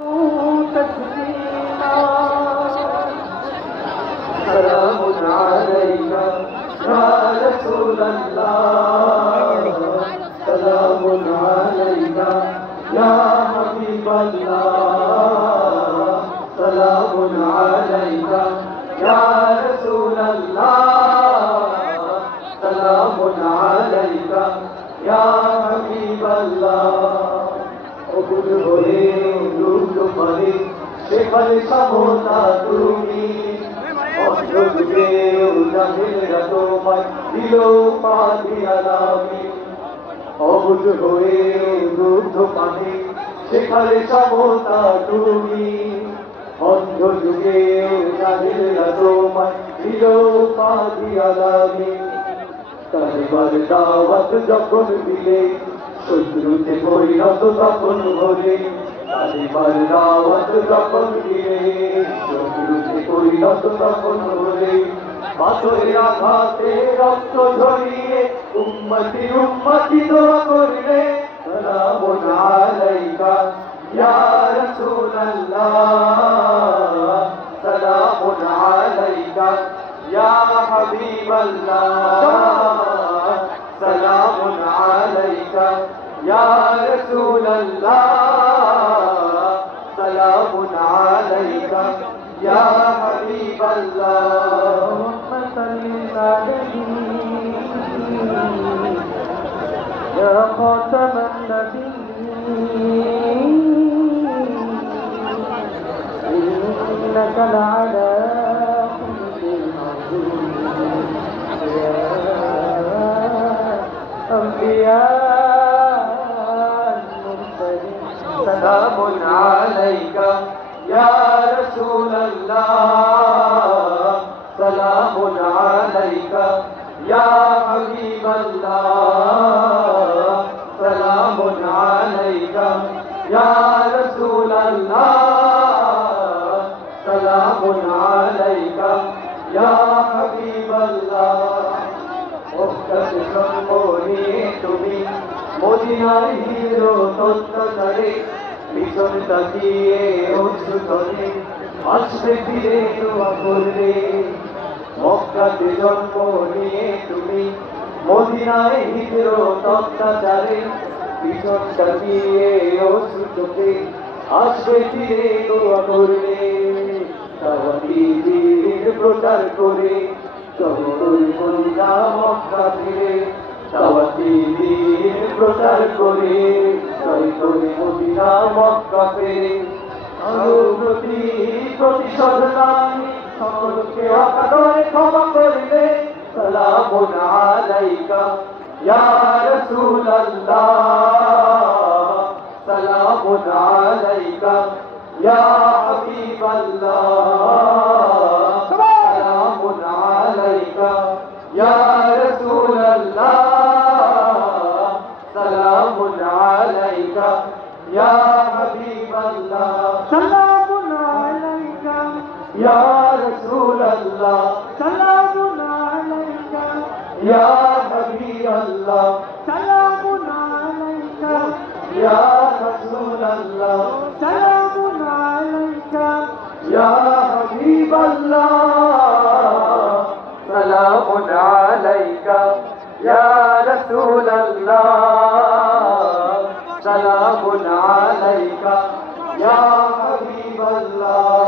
سلام عليك يا رسول الله سلام عليك يا حبيب الله سلام عليك يا رسول الله سلام عليك يا حبيب الله অকুল হয়ে দুঃখ পরে সেখানে সমতা তুমি অন্তরে উজাহেরা তোমায় দিল পানি আলামি অবুঝ হয়ে দুঃখ পানি সেখানে সমতা তুমি অন্ধ যুগে উজাহেরা তোমায় দিল পানি আলামি তারবার দাওয়াত যখন দিলে শত্রুতে পরিণত তখন হলে তারবার দাওয়াত যখন দিলে শত্রুতে পরিণত তখন হলে পাথরের আঘাতে রক্ত ঝরিয়ে উম্মতি উম্মতি দোয়া করলে সালামুন আলাইকা ইয়া রাসূলুল্লাহ সালামুন আলাইকা ইয়া হাবিবাল্লাহ সালামুন আলাইকা ইয়া রাসূলুল্লাহ সালামুন আলাইকা ইয়া হাবিবাল্লাহ يا خاتم النبيين إنك لعلى خلق عظيم يا أنبياء المرسلين سلام عليك يا رسول الله سلام عليك يا حبيب الله سلام عليك يا رسول الله سلام عليك يا حبيب الله وقت সম্পনি তুমি মদিনার হিরো তত্ত্বরে পিছন তাকিয়ে অশ্রু ধরে আসবে ফিরে দোয়া করবে মক্কাতে জন্ম নিয়ে তুমি মদিনায় হিজরো তত্ত্বাচারে পিছন তাকিয়ে অশ্রু চোখে আসবে ফিরে দোয়া করবে দাওয়াতি দ্বীনের প্রচার করে শহরুল মদিনা মক্কা ফিরে দাওয়াতি দ্বীনের প্রচার করে জয় করে মদিনা মক্কা ফিরে প্রতিশোধ নাই সকলকে অকাতরে ক্ষমা করিলে সালামুন আলাইকা ইয়া রাসূলুল্লাহ সালামুন আলাইকা ইয়া হাবিবাল্লাহ সালামুন আলাইকা ইয়া রাসূলুল্লাহ সালামুন আলাইকা ইয়া হাবিবাল্লাহ সালামুন আলাইকা ইয়া রাসূলুল্লাহ সালামুন আলাইকা ইয়া হাবিবাল্লাহ সালামুন আলাইকা ইয়া রাসূলুল্লাহ সালামুন আলাইকা ইয়া হাবিবাল্লাহ সালামুন আলাইকা ইয়া রাসূলুল্লাহ সালামুন আলাইকা ইয়া হাবিবাল্লাহ